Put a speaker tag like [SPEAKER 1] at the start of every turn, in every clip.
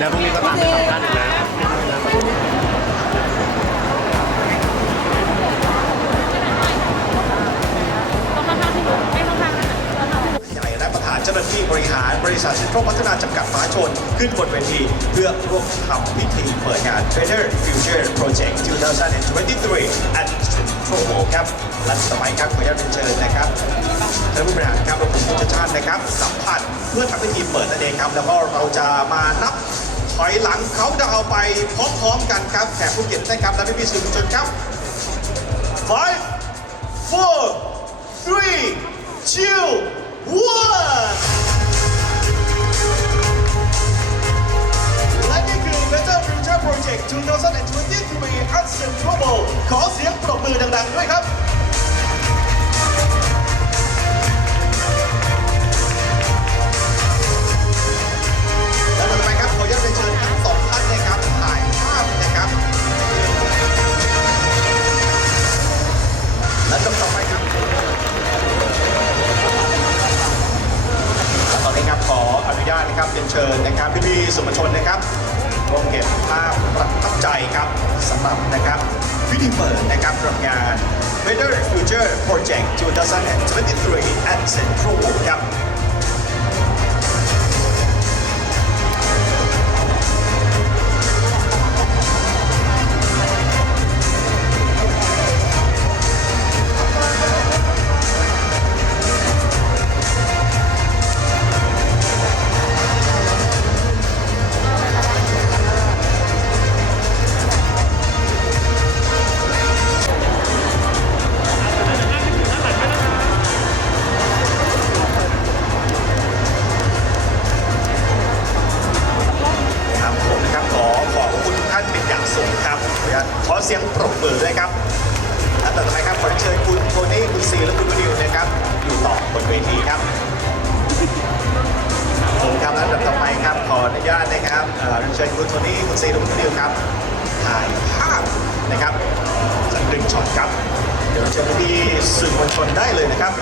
[SPEAKER 1] แล้วพรุ่งนี้ก็ตามไปสัมภาษณ์อีกนะ
[SPEAKER 2] ใหญ่และประธานเจ้าหน้าที่บริหารบริษัทเซ็นทรัลพัฒนาจำกัดมหาชน ขึ้นบนเวที เพื่อร่วมทำพิธีเปิดงาน Better Future Project 2023 at Central World ครับและสมัยครับขออนุญาตเรียนเชิญนะครับท่านผู้บริหารครับรวมถึงผู้เชี่ยวชาญนะครับสัมผัสเพื่อทำพิธีเปิดนั่นเองครับ แล้วก็เราจะมานับ อยหลังเขาดาวน์ไปพร้อมๆกันครับแขกผู้เกียรตินะครับและพี่ๆสื่อมวลชนครับ five four three two one และนี่คือ Better Future Project 2023 at Central World ขอเสียงปรบมือดังๆด้วยครับ สำหรับนะครับวิธีเปิดนะครับรับงาน Better Future Project 2023 at Central ครับ นี่คุณซีและคุณวิวครับถ่ายภาพนะครับสักหนึ่งช็อตครับ เดี๋ยวเชิญพี่สื่อมวลชนได้เลยนะครับ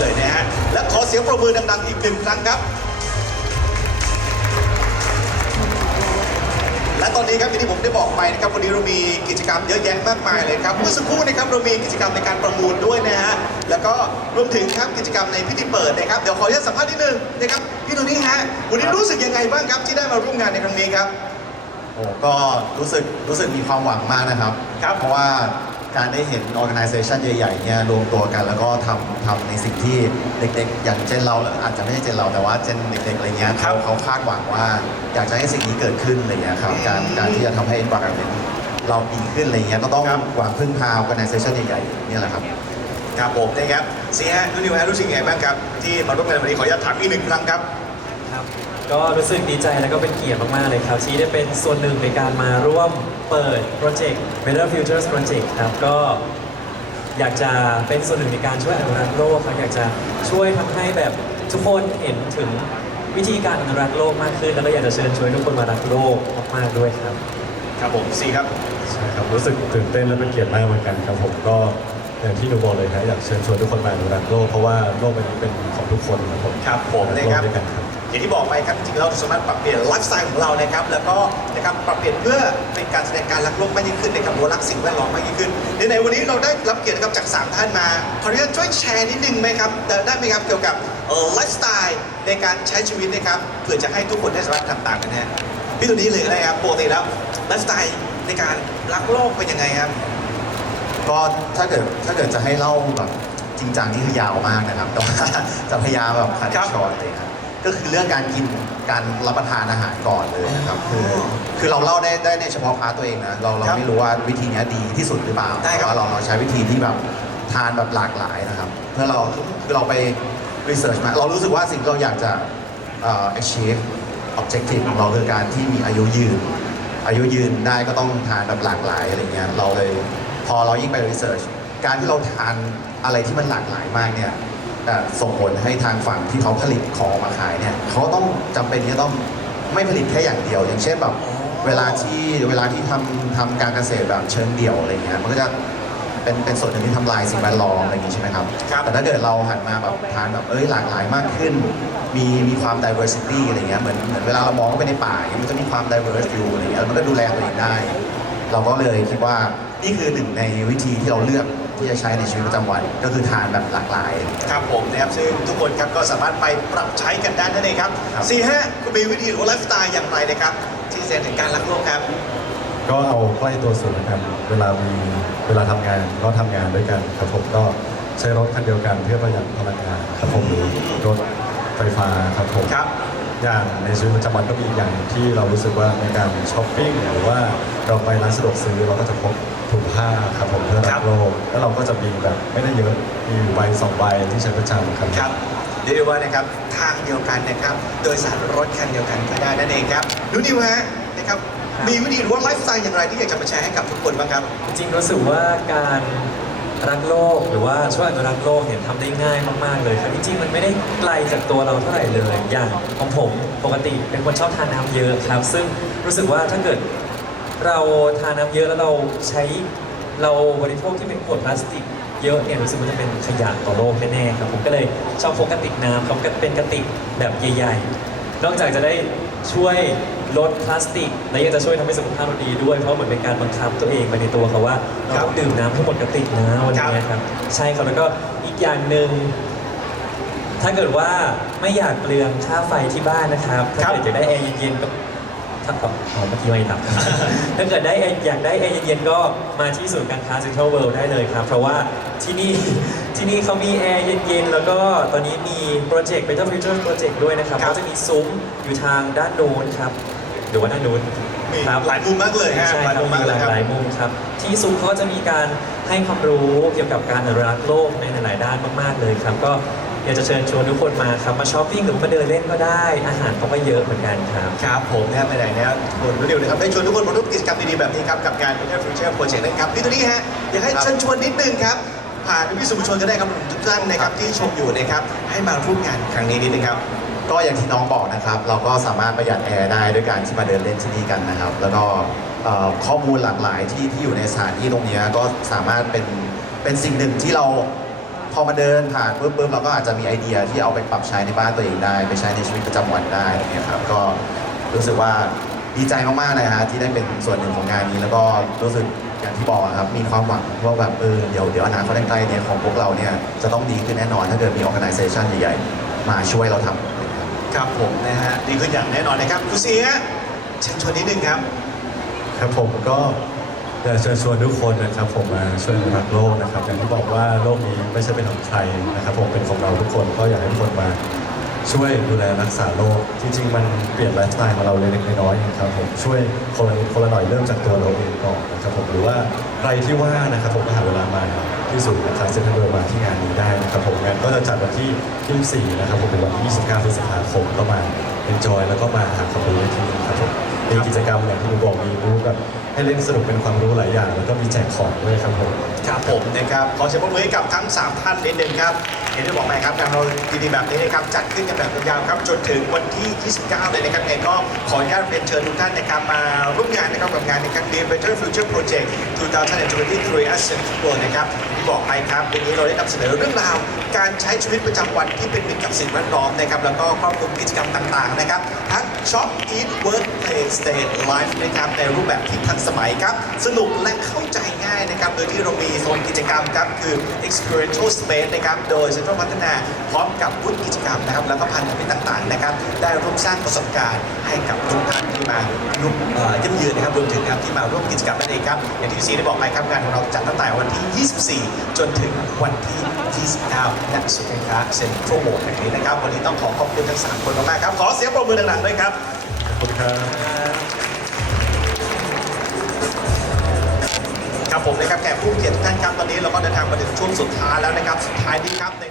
[SPEAKER 2] เลยนะฮะ และขอเสียงปรบมือดังๆอีกหนึ่งครั้งครับ และตอนนี้ครับอย่างที่ผมได้บอกไปนะครับวันนี้เรามีกิจกรรมเยอะแยะมากมายเลยครับเมื่อสักครู่นะครับเรามีกิจกรรมในการประมูลด้วยนะฮะแล้วก็รวมถึงครับกิจกรรมในพิธีเปิดนะครับเดี๋ยวขออนุญาตสัมภาษณ์นิดนึงนะครับพี่โทนี่ฮะวันนี้รู้สึกยังไงบ้างครับที่ได้มาร่วมงานในครั้งนี้ครับ
[SPEAKER 3] โอ้ก็รู้สึกรู้สึกมีความหวังมากนะครับ
[SPEAKER 2] ครับ
[SPEAKER 3] เพราะว่า การได้เห็น organization ใหญ่ๆเนี่ยรวมตัวกัน แล้วก็ทำทำในสิ่งที่เด็กๆ อย่างเจนเราอาจจะไม่ใช่เจนเราแต่ว่าเจนเด็กๆอะไรเงี้ย
[SPEAKER 2] ครั
[SPEAKER 3] เขา
[SPEAKER 2] บ
[SPEAKER 3] เขาคาดหวังว่า อยากจะให้สิ่งนี้เกิดขึ้นอะไรเงี้ยครับการการที่จะทำให้ environment เราดีขึ้นอะไรเงี้ยก็ต้องหวังพึ่งพา organization ใหญ่ๆเนี่ยแหละครับ
[SPEAKER 2] ครับผมนะครับเสียฮะนุ่นนิวฮะรู้สึกยังไงบ้างครับ ที่มาร่วมงานวันนี้ขออนุญาตถามอีกหนึ่งครั้งครับ
[SPEAKER 4] ครับ ก็รู้สึกดีใจและก็เป็นเกียรติมากๆเลยครับ ที่ได้เป็นส่วนหนึ่งในการมาร่วม เปิดโปรเจกต์ Better Futures Project ครับก็อยากจะเป็นส่วนหนึ่งในการช่วยอนุรักษ์โลกครับอยากจะช่วยทำให้แบบทุกคนเห็นถึงวิธีการอนุรักษ์โลกมากขึ้น แล้วก็อยากจะเชิญชวนทุกคนมารักโลกมากๆด้วยครับ
[SPEAKER 2] ครับผมซีครับ
[SPEAKER 5] ใช่ครับรู้สึกตื่นเต้นและเป็นเกียรติมากเหมือนกันครับผมก็อย่างที่หนูบอกเลยครับอยากเชิญชวนทุกคนมาอนุรักษ์โลกเพราะว่าโลกใบนี้เป็นของทุกคนครับผม
[SPEAKER 2] ครับผมนะครับ
[SPEAKER 5] โลกด้วยกันครับ
[SPEAKER 2] อย่างที่บอกไปครับจริงๆเราสามารถปรับเปลี่ยนไลฟ์สไตล์ของเรานะครับแล้วก็นะครับปรับเปลี่ยนเพื่อเป็นการแสดงการรักโลกมากยิ่งขึ้นนะครับหรือว่ารักสิ่งแวดล้อมมากยิ่งขึ้นในในวันนี้เราได้รับเกียรตินะครับจาก 3 ท่านมาขออนุญาตช่วยแชร์นิดนึงไหมครับเอ่อได้ไหมครับเกี่ยวกับเอ่อไลฟ์สไตล์ในการใช้ชีวิตนะครับเพื่อจะให้ทุกคนได้สามารถทำตามกันนะฮะพี่ตัวนี้เลยก็ได้ครับปกติแล้วไลฟ์สไตล์ในการรักโลกเป็นยังไงครับ
[SPEAKER 3] ก็ถ้าเกิดถ้าเกิดจะให้เล่าแบบจริงจังนี่คือยาวมากนะครับแต่ว่าจะพยายามแบบคัด
[SPEAKER 2] ครับ
[SPEAKER 3] ช็อตเลยครับ ก็คือเรื่องการกินการรับประทานอาหารก่อนเลยนะครับคือคือเราเล่าได้ได้ในเฉพาะพาร์ทตัวเองนะเราเรา
[SPEAKER 2] ครับ
[SPEAKER 3] ไม่รู้ว่าวิธีเนี้ยดีที่สุดหรือเปล่า
[SPEAKER 2] ได้ครับ
[SPEAKER 3] แต่ว่าเราเราใช้วิธีที่แบบทานแบบหลากหลายนะครับเพื่อเราคือเราไปรีเสิร์ชมาเรารู้สึกว่าสิ่งที่เราอยากจะเอ่อ achieve objective ของเราคือการที่มีอายุยืน อายุยืนได้ก็ต้องทานแบบหลากหลายอะไรเงี้ยเราเลยพอเรายิ่งไปรีเสิร์ชการที่เราทานอะไรที่มันหลากหลายมากเนี่ยเอ่อ ส่งผลให้ทางฝั่งที่เขาผลิตของออกมาขายเนี่ยเขาต้องจำเป็นที่จะต้องไม่ผลิตแค่อย่างเดียว อย่างเช่นแบบเวลาที่เวลาที่ทำทำการเกษตรแบบเชิงเดี่ยวอะไรเงี้ยมันก็จะเป็นเป็นส่วนหนึ่งที่ทำลายสิ่งแวดล้อมอะไรอย่างงี้ใช่ไหมครับ
[SPEAKER 2] ครับ
[SPEAKER 3] แต่ถ้าเกิดเราหันมาแบบทานแบบเอ้ยหลากหลายมากขึ้น มีมีความ diversity อะไรเงี้ยเหมือนเหมือนเวลาเรามองเข้าไปในป่าอย่างเงี้ยมันก็มีความ diverse อยู่อะไรเงี้ยแล้วมันก็ดูแลตัวเองได้ เราก็เลยคิดว่า นี่คือหนึ่งในวิธีที่เราเลือกที่จะใช้ในชีวิตประจำวัน ก็คือทานแบบหลากหลาย
[SPEAKER 2] ครับผมนะครับซึ่งทุกคนครับก็สามารถไปปรับใช้กันได้นั่นเองครับ
[SPEAKER 3] ครับ
[SPEAKER 2] สี่ห้าคุณมีวิธีหรือไลฟ์สไตล์อย่างไรนะครับที่แสดงถึงการรักโลกครับ
[SPEAKER 5] ก็เอาใกล้ตัวสุดนะครับ เวลามีเวลาทำงานก็ทำงานด้วยกันครับผมก็ใช้รถคันเดียวกันเพื่อประหยัดพลังงานครับผมหรือรถไฟฟ้าครับผม
[SPEAKER 2] ครับ
[SPEAKER 5] อย่างในชีวิตประจำวันก็มีอีกอย่างที่เรารู้สึกว่าในการช้อปปิ้งหรือว่าเราไปร้านสะดวกซื้อเราก็จะพกถุงผ้าครับผมเพื่อ
[SPEAKER 2] ครั
[SPEAKER 5] รับกโลกแล้วเราก็จะมีแบบไม่ได้เยอะมีอยู่ใบสองใบที่ใช้ประจำครับ
[SPEAKER 2] ครับเรียกได้ว่านะครับทางเดียวกันนะครับ โดยสารรถคันเดียวกันก็ได้นั่นเองครับนุนิวฮะนะครับมีวิธีหรือว่าไลฟ์สไตล์อย่างไรที่อยากจะมาแชร์ให้กับทุกคนบ้างครับ
[SPEAKER 4] จริงๆรู้สึกว่าการ รักโลกหรือว่าช่วยอนุรักษ์โลกเนี่ยทำได้ง่ายมากๆเลยครับจริงๆมันไม่ได้ไกลจากตัวเราเท่าไหร่เลย อย่างของผมปกติเป็นคนชอบทานน้ำเยอะครับ ซึ่งรู้สึกว่าถ้าเกิดเราทานน้ำเยอะแล้วเราใช้เราบริโภคที่เป็นขวดพลาสติกเยอะเนี่ยรู้สึกว่าจะเป็นขยะต่อโลกแน่ๆครับผมก็เลยชอบพกกระติกน้ำครับก็เป็นกระติกแบบใหญ่ๆ นอกจากจะได้ช่วย ลดพลาสติก และยังจะช่วยทำให้สุขภาพเราดีด้วย เพราะเหมือนเป็นการบังคับตัวเองไปในตัวเขาว่าเราต้องดื่มน้ำให้หมดกระติกนะวันนี้ครับ ใช่ครับแล้วก็อีกอย่างหนึ่งถ้าเกิดว่าไม่อยากเปลืองค่าไฟที่บ้านนะครับ ถ้าเกิดอยากได้แอร์เย็นๆก็ถ้าต อบอ๋อเมื่อกี้ไม่ตับ ถ้าเกิดได้แอร์อยากได้แอร์เย็นๆก็มาที่ศูนย์การค้า Central World ได้เลยครับ เพราะว่าที่นี่ที่นี่เขามีแอร์เย็นๆ แล้วก็ตอนนี้มีโปรเจกต์ Better Future Project ด้วยนะครับ
[SPEAKER 2] ครับ
[SPEAKER 4] ก็จะมีซุ้มอยู่ทางด้านโน้นครับ หรือว่าด้านโน้น
[SPEAKER 2] มี
[SPEAKER 4] ครับ
[SPEAKER 2] หลายมุมมากเลยฮะ
[SPEAKER 4] ใช่
[SPEAKER 2] หลาย
[SPEAKER 4] ครับ
[SPEAKER 2] มุมมาก
[SPEAKER 4] มี
[SPEAKER 2] เล
[SPEAKER 4] ห
[SPEAKER 2] ย
[SPEAKER 4] ลาก
[SPEAKER 2] ครับ
[SPEAKER 4] หลายมุมครับ ที่ซุ้มเขาก็จะมีการให้ความรู้เกี่ยวกับการอนุรักษ์โลกในหลายๆด้านมากๆเลยครับ ก็ อยากจะเชิญชวนทุกคนมาครับมาช้อปปิ้งหรือมาเดินเล่นก็ได้ อาหารเขาก็เยอะเหมือนกันครับ
[SPEAKER 2] ครับผมนะครับไหนๆนะครับคุณนุนิวนะครับได้ชวนทุกคนมาร่วมกิจกรรมดีๆแบบนี้ครับกับงาน Better Future Project นะครับพี่ตัวนี้ฮะอยากให้เชิญชวนนิดนึงครับผ่านพี่ๆสื่อมวลชนก็ได้ครับทุกท่านนะครับที่ชมอยู่นะครับให้มาร่วมงานครั้งนี้นิดนึงครับ
[SPEAKER 3] ก็อย่างที่น้องบอกนะครับ เราก็สามารถประหยัดแอร์ได้ด้วยการที่มาเดินเล่นที่นี่กันนะครับ แล้วก็เอ่อข้อมูลหลากหลายที่ที่อยู่ในสถานที่ตรงเนี้ยก็สามารถเป็นเป็นสิ่งหนึ่งที่เรา พอมาเดินผ่านปุ๊บปุ๊บเราก็อาจจะมีไอเดียที่เอาไปปรับใช้ในบ้านตัวเองได้ ไปใช้ในชีวิตประจำวันได้อะไรเงี้ยครับก็รู้สึกว่าดีใจมากๆเลยฮะที่ได้เป็นส่วนหนึ่งของงานนี้ แล้วก็รู้สึกอย่างที่บอกอะครับมีความหวังว่าแบบเออเดี๋ยวเดี๋ยวอนาคตใกล้ๆเนี่ยของพวกเราเนี่ยจะต้องดีขึ้นแน่นอนถ้าเกิดมี organization ใหญ่ๆ มาช่วยเราทำ
[SPEAKER 2] ครับผมนะฮะดีขึ้นอย่างแน่นอนนะครับคุณเสียเชิญชวนนิดนึงครับ
[SPEAKER 5] ครับผมก็ อยากเชิญชวนทุกคนนะครับผมมาช่วยอนุรักษ์โลกนะครับอย่างที่บอกว่าโลกนี้ไม่ใช่เป็นของใครนะครับผมเป็นของเราทุกคนก็อยากให้ทุกคนมาช่วยดูแลรักษาโลกจริงๆ มันเปลี่ยนไลฟ์สไตล์ของเราเล็กๆน้อยๆครับผมช่วยคนละนิดคนละหน่อยเริ่มจากตัวเราเองก่อนนะครับผมหรือว่าใครที่ว่านะครับผมก็หาเวลามาที่ศูนย์การค้าเซ็นทรัลเวิลด์มาที่งานนี้ได้นะครับผมงานก็จะจัดวันที่24นะครับผมเป็นวันที่ 29พฤษภาคมก็มา enjoy แล้วก็มาหาความรู้ที่นี่ครับผม มีกิจกรรมอย่างที่ผมบอกมีรู้แบบให้เล่นสนุกเป็นความรู้หลายอย่าง แล้วก็มีแจกของด้วยครับผม
[SPEAKER 2] ครับผมนะครับขอเชิญปรบมือให้กับทั้ง 3 ท่านนิดนึงครับเห็นที่บอกไปครับงานเราดีๆแบบนี้นะครับจัดขึ้นกันแบบยาวครับจนถึงวันที่ 29 เลยนะครับเองก็ขออนุญาตเรียนเชิญทุกท่านนะครับมาร่วมงานนะครับกับงานในครั้งนี้ Better Future Project 2023 as Central World นะครับที่บอกไปครับวันนี้เราได้นำเสนอเรื่องราว การใช้ชีวิตประจำวันที่เป็นมิตรกับสิ่งแวดล้อมนะครับแล้วก็ครอบคลุมกิจกรรมต่างๆนะครับทั้ง Shop Eat Work Play Stay Life นะครับในรูปแบบที่ทันสมัยครับสนุกและเข้าใจง่ายนะครับโดยที่เรามีโซนกิจกรรมครับคือ experiential space นะครับโดยเซ็นทรัลพัฒนาพร้อมกับบูธกิจกรรมนะครับแล้วก็พันธมิตรต่างๆนะครับได้ร่วมสร้างประสบการณ์ให้กับทุกท่านที่มาร่วมเยี่ยมเยือนนะครับรวมถึงครับที่มาร่วมกิจกรรมนั่นเองครับอย่างที่พี่ซีได้บอกไปครับงานของเราจัดตั้งแต่วันที่ 24จนถึงวันที่ 29ณศูนย์การค้าเซ็นทรัลโมแห่งนี้นะครับ วันนี้ต้องขอขอบคุณทั้งสามคนมากๆครับ ขอเสียงปรบมือดังๆด้วยครับ
[SPEAKER 5] ขอบคุณครับ
[SPEAKER 2] ครับผมนะครับแขกผู้เกียรติทุกท่านครับตอนนี้เราก็เดินทางมาถึงช่วงสุดท้ายแล้วนะครับสุดท้ายนี้ครับใน